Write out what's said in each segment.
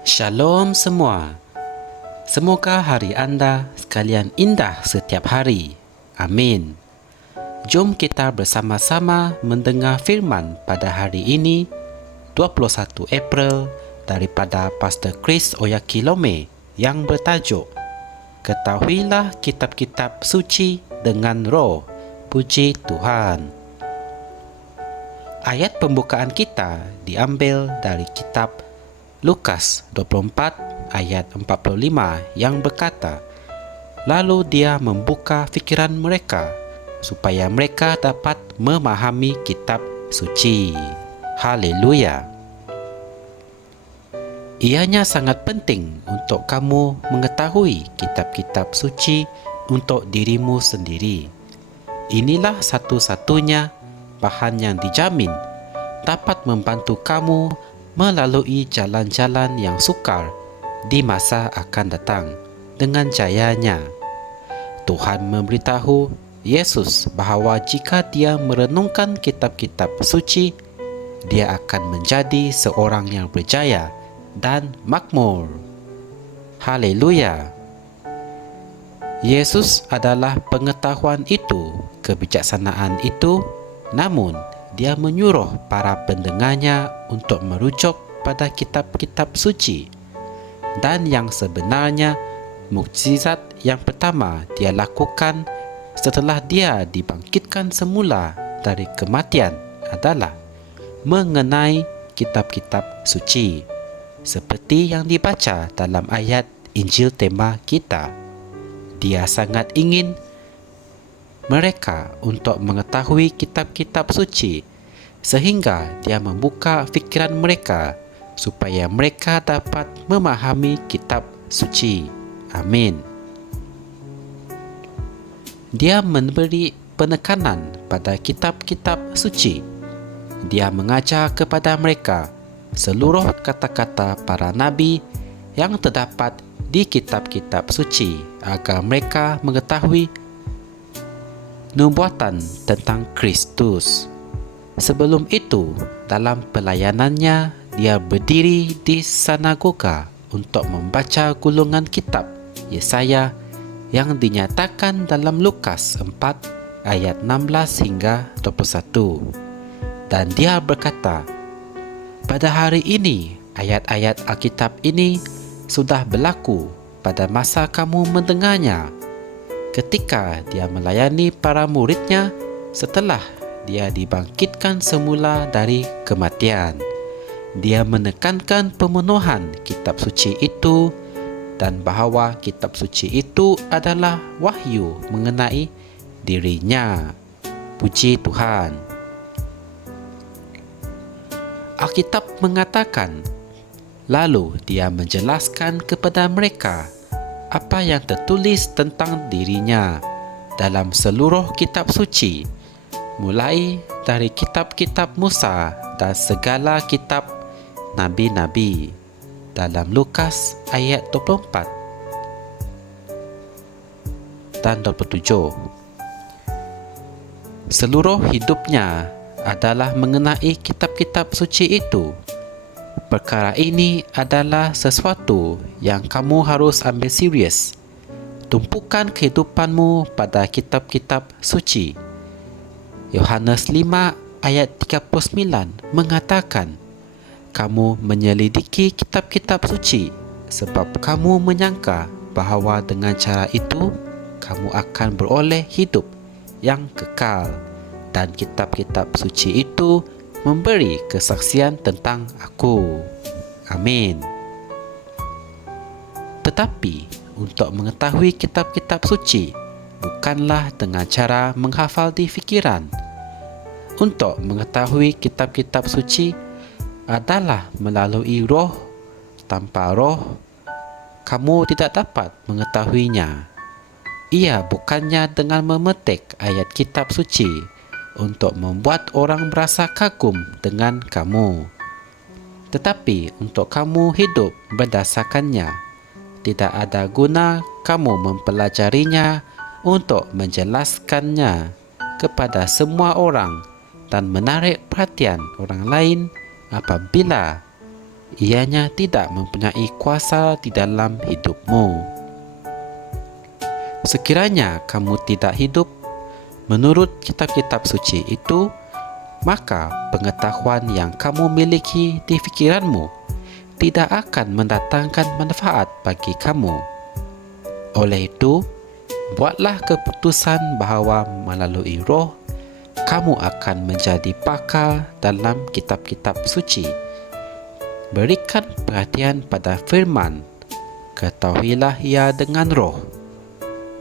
Shalom semua. Semoga hari Anda sekalian indah setiap hari. Amin. Jom kita bersama-sama mendengar firman pada hari ini, 21 April, daripada Pastor Chris Oyakilome yang bertajuk Ketahuilah Kitab-Kitab Suci dengan Roh. Puji Tuhan. Ayat pembukaan kita diambil dari kitab Lukas 24 ayat 45 yang berkata, "Lalu dia membuka fikiran mereka supaya mereka dapat memahami kitab suci." Haleluya. Ianya sangat penting untuk kamu mengetahui kitab-kitab suci untuk dirimu sendiri. Inilah satu-satunya bahan yang dijamin dapat membantu kamu melalui jalan-jalan yang sukar di masa akan datang dengan jayanya. Tuhan memberitahu Yesus bahawa jika dia merenungkan kitab-kitab suci, dia akan menjadi seorang yang berjaya dan makmur. Haleluya. Yesus adalah pengetahuan itu, kebijaksanaan itu, namun dia menyuruh para pendengarnya untuk merujuk pada kitab-kitab suci. Dan yang sebenarnya, mukjizat yang pertama dia lakukan setelah dia dibangkitkan semula dari kematian adalah mengenai kitab-kitab suci, seperti yang dibaca dalam ayat Injil tema kita. Dia sangat ingin mereka untuk mengetahui kitab-kitab suci, sehingga dia membuka fikiran mereka supaya mereka dapat memahami kitab suci. Amin. Dia memberi penekanan pada kitab-kitab suci. Dia mengajar kepada mereka seluruh kata-kata para nabi yang terdapat di kitab-kitab suci agar mereka mengetahui nubuatan tentang Kristus. Sebelum itu, dalam pelayanannya, dia berdiri di sinagoga untuk membaca gulungan kitab Yesaya yang dinyatakan dalam Lukas 4 ayat 16 hingga 21. Dan dia berkata, "Pada hari ini, ayat-ayat Alkitab ini sudah berlaku pada masa kamu mendengarnya." Ketika dia melayani para muridnya setelah dia dibangkitkan semula dari kematian, dia menekankan pemenuhan kitab suci itu dan bahawa kitab suci itu adalah wahyu mengenai dirinya. Puji Tuhan. Alkitab mengatakan, lalu dia menjelaskan kepada mereka apa yang tertulis tentang dirinya dalam seluruh kitab suci, mulai dari kitab-kitab Musa dan segala kitab nabi-nabi. Dalam Lukas ayat 24 dan 27. Seluruh hidupnya adalah mengenai kitab-kitab suci itu. Perkara ini adalah sesuatu yang kamu harus ambil serius. Tumpukan kehidupanmu pada kitab-kitab suci. Yohanes 5 ayat 39 mengatakan, "Kamu menyelidiki kitab-kitab suci sebab kamu menyangka bahawa dengan cara itu kamu akan beroleh hidup yang kekal, dan kitab-kitab suci itu memberi kesaksian tentang aku." Amin. Tetapi untuk mengetahui kitab-kitab suci bukanlah dengan cara menghafal di fikiran. Untuk mengetahui kitab-kitab suci adalah melalui roh. Tanpa roh, kamu tidak dapat mengetahuinya. Ia bukannya dengan memetik ayat kitab suci untuk membuat orang merasa kagum dengan kamu, tetapi untuk kamu hidup berdasarkannya. Tidak ada guna kamu mempelajarinya untuk menjelaskannya kepada semua orang dan menarik perhatian orang lain apabila ianya tidak mempunyai kuasa di dalam hidupmu. Sekiranya kamu tidak hidup menurut kitab-kitab suci itu, maka pengetahuan yang kamu miliki di fikiranmu tidak akan mendatangkan manfaat bagi kamu. Oleh itu, buatlah keputusan bahawa melalui roh, kamu akan menjadi pakar dalam kitab-kitab suci. Berikan perhatian pada firman, ketahuilah ia dengan roh.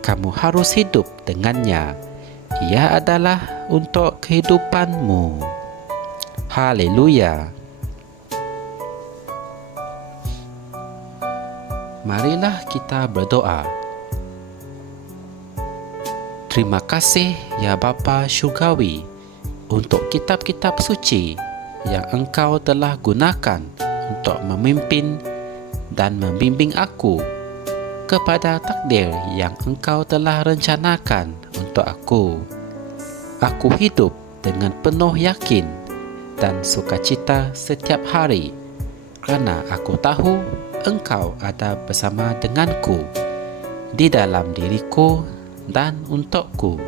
Kamu harus hidup dengannya. Ia adalah untuk kehidupanmu. Haleluya. Marilah kita berdoa. Terima kasih ya Bapa Syurgawi untuk kitab-kitab suci yang Engkau telah gunakan untuk memimpin dan membimbing aku kepada takdir yang Engkau telah rencanakan untuk aku. Aku hidup dengan penuh yakin dan sukacita setiap hari kerana aku tahu Engkau ada bersama denganku di dalam diriku dan untukku.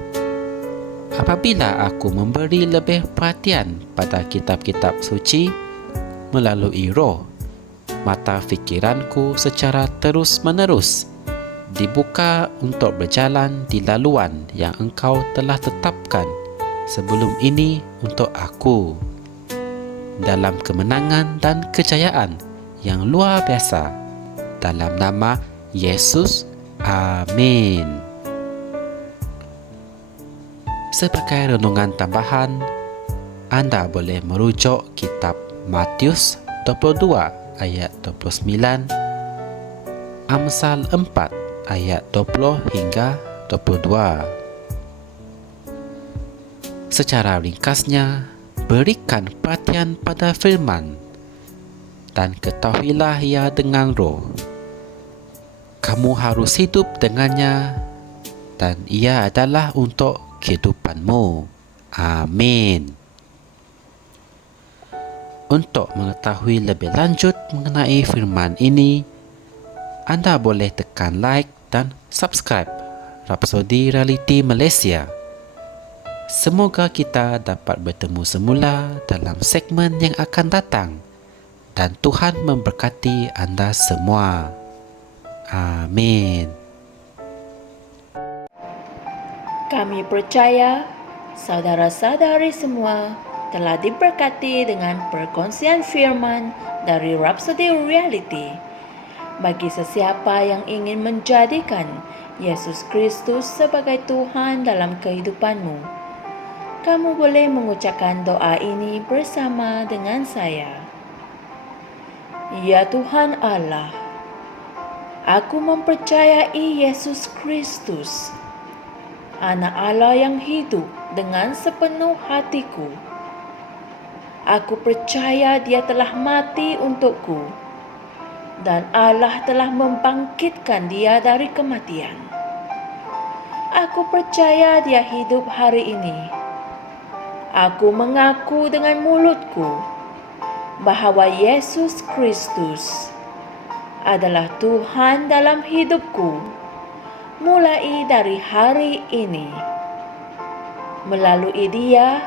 Apabila aku memberi lebih perhatian pada kitab-kitab suci melalui roh, mata fikiranku secara terus-menerus dibuka untuk berjalan di laluan yang Engkau telah tetapkan sebelum ini untuk aku, dalam kemenangan dan kejayaan yang luar biasa. Dalam nama Yesus, amin. Sebagai renungan tambahan, anda boleh merujuk kitab Matius 22 ayat 29, Amsal 4 ayat 20 hingga 22. Secara ringkasnya, berikan perhatian pada firman dan ketahuilah ia dengan roh. Kamu harus hidup dengannya dan ia adalah untuk kehidupanmu. Amin. Untuk mengetahui lebih lanjut mengenai firman ini, anda boleh tekan like dan subscribe Rapsodi Realiti Malaysia. Semoga kita dapat bertemu semula dalam segmen yang akan datang dan Tuhan memberkati anda semua. Amin. Kami percaya saudara-saudari semua telah diberkati dengan perkongsian firman dari Rapsodi Reality. Bagi sesiapa yang ingin menjadikan Yesus Kristus sebagai Tuhan dalam kehidupanmu, kamu boleh mengucapkan doa ini bersama dengan saya. Ya Tuhan Allah, aku mempercayai Yesus Kristus, Anak Allah yang hidup dengan sepenuh hatiku. Aku percaya Dia telah mati untukku dan Allah telah membangkitkan Dia dari kematian. Aku percaya Dia hidup hari ini. Aku mengaku dengan mulutku bahawa Yesus Kristus adalah Tuhan dalam hidupku mulai dari hari ini. Melalui Dia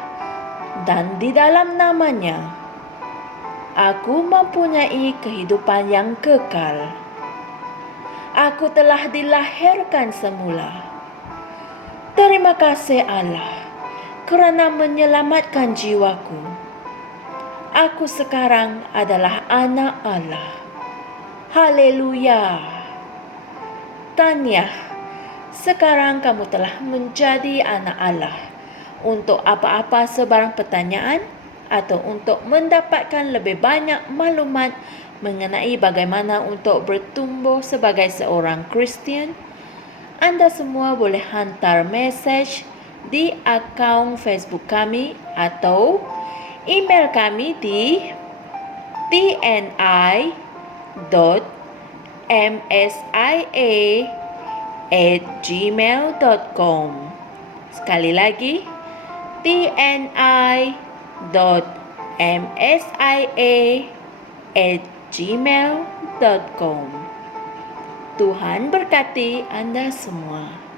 dan di dalam nama-Nya, aku mempunyai kehidupan yang kekal. Aku telah dilahirkan semula. Terima kasih Allah kerana menyelamatkan jiwaku. Aku sekarang adalah anak Allah. Haleluya. Tahniah, sekarang kamu telah menjadi anak Allah. Untuk apa-apa sebarang pertanyaan atau untuk mendapatkan lebih banyak maklumat mengenai bagaimana untuk bertumbuh sebagai seorang Kristian, anda semua boleh hantar mesej di akaun Facebook kami atau email kami di tni.msia@gmail.com. Sekali lagi, tni.msia@gmail.com. @gmail.com. Tuhan berkati Anda semua.